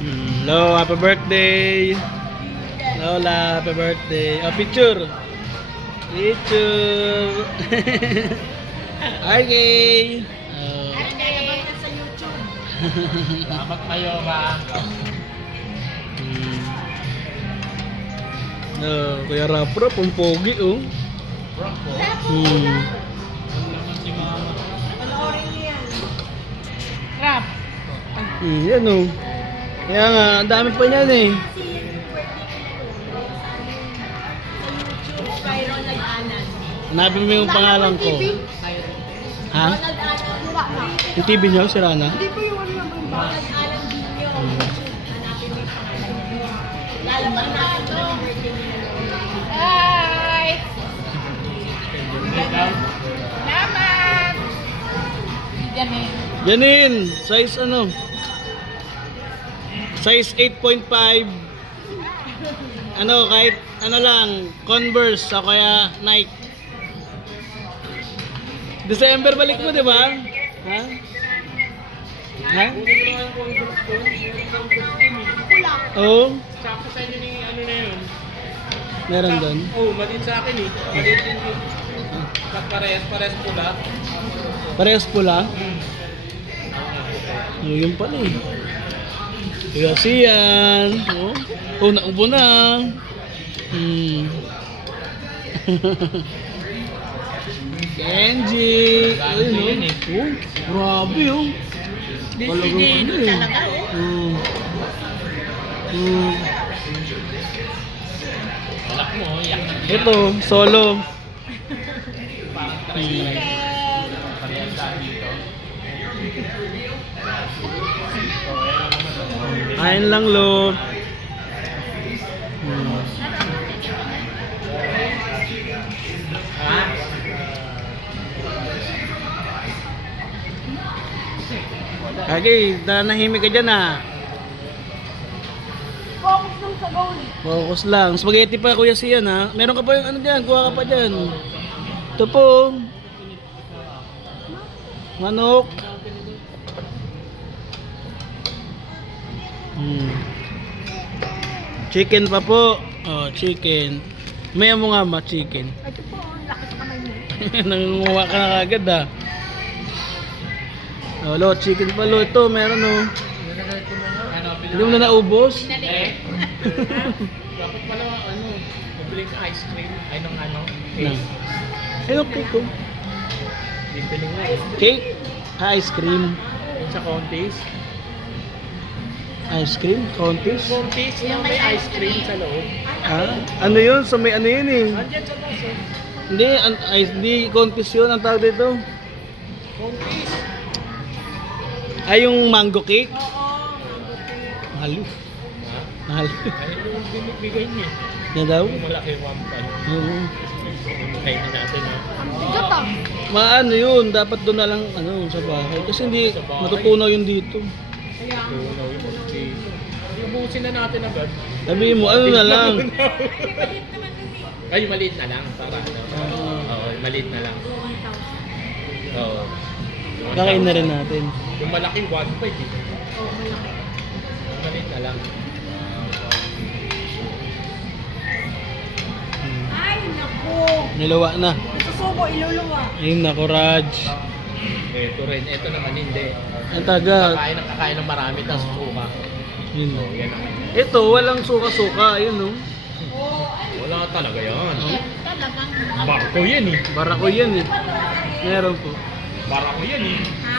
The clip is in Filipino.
Hello, happy birthday. Lola, happy birthday. Oh, picture. Picture. Okay. Oh. Sa YouTube. Salamat kayo, ma. Oh, Kuya Rapro, pumpogi oh. Rock po. Panoorin niyo yan. Rap. Yan oh. Kaya nga, ang dami pa niyan eh. Kasi yan yung birthday ko. Sa YouTube, kay Ronald Anan. Hanapin mo yung pangalan ko. Ha? Ronald Anan. Wala na. Yung TV niyo, si Rana? Hindi ko yung ano naman ba? Ronald Anan video. Hanapin mo yung pangalan ko. Lalaban natin ito yung birthday niya. Hi! Salamat! Ganun. Janin, size ano? Size 8.5. Ano, kahit ano lang, Converse o kaya Nike. December balik mo, di ba? Ha? Ha? Oo. Sakto sa inyo ni ano na yun. Meron doon. Oh, maliit sa akin eh. Maliit din yun. Parehas pula. Parehas pula. Oh, yun pala eh. Kaya siyan. Oh, naubo na. Kenji. Ayun oh. Oh, grabe oh. Talagang ano eh. Alak mo, yak na. Ito, solo. Parehas sa dito. Kain lang lo. Ha? Kagi, nanahimik ka dyan ah. Focus lang sa goal. Focus lang. Spaghetti pa kuya siyan ha. Meron ka pa yung ano dyan, kuha ka pa dyan. Ito po. Manok. Chicken pa po. Oh, chicken. Maya mo nga ma, chicken. Ito po, ang laki sa kamay mo. Nangunguha ka na kagad ah. Oh, lo, chicken pa lo. Ito, meron oh. Ano, Hindi mo na naubos? Eh? Dapat pala, ano, mabili ka ice cream. Ay, nung ano, Na. cake. Ayun, cake oh. Bibili nga. Cake? Ah, ice cream. Sa Contis. Ice cream? Contis? Contis, yung may ice cream sa loob. Ah, ano yun? So may ano yun eh. Andiyan sa taas eh. Hindi, hindi contis yun. Ang tawag dito. Contis. Ay, yung mango cake? Oo. Mahal yun. Ha? Mahal. Ay, yung binibigay niya. Na daw? Yung malaki 1.5. Oo. Kain na natin ha. Bigat ah. Maano yun, dapat doon na lang ano, sa bahay. Kasi hindi Sa bahay. matutunaw yun dito. Kaya, Tunaw yung konti. Ubusin na natin agad. Sabi mo, ano na lang. Ay, maliit na lang. Para ano. Oo, maliit na lang. 1,000. Oo. Kakain na rin natin. Yung malaki 1.5 eh. Yung maliit na lang. Ay, naku. Nilawa na. Nasusubo, iluluwa. Ayun nako, Raj. Ito rin. Ito naman hindi. Ang taga. Kakain ng marami tapos suka. Yun. Oo, yan naman. Ito, walang suka-suka. Ayun no. Wala talaga yan. Talagang. Barko yan eh. Barako yan eh. Meron po. Barako yan eh. Ha?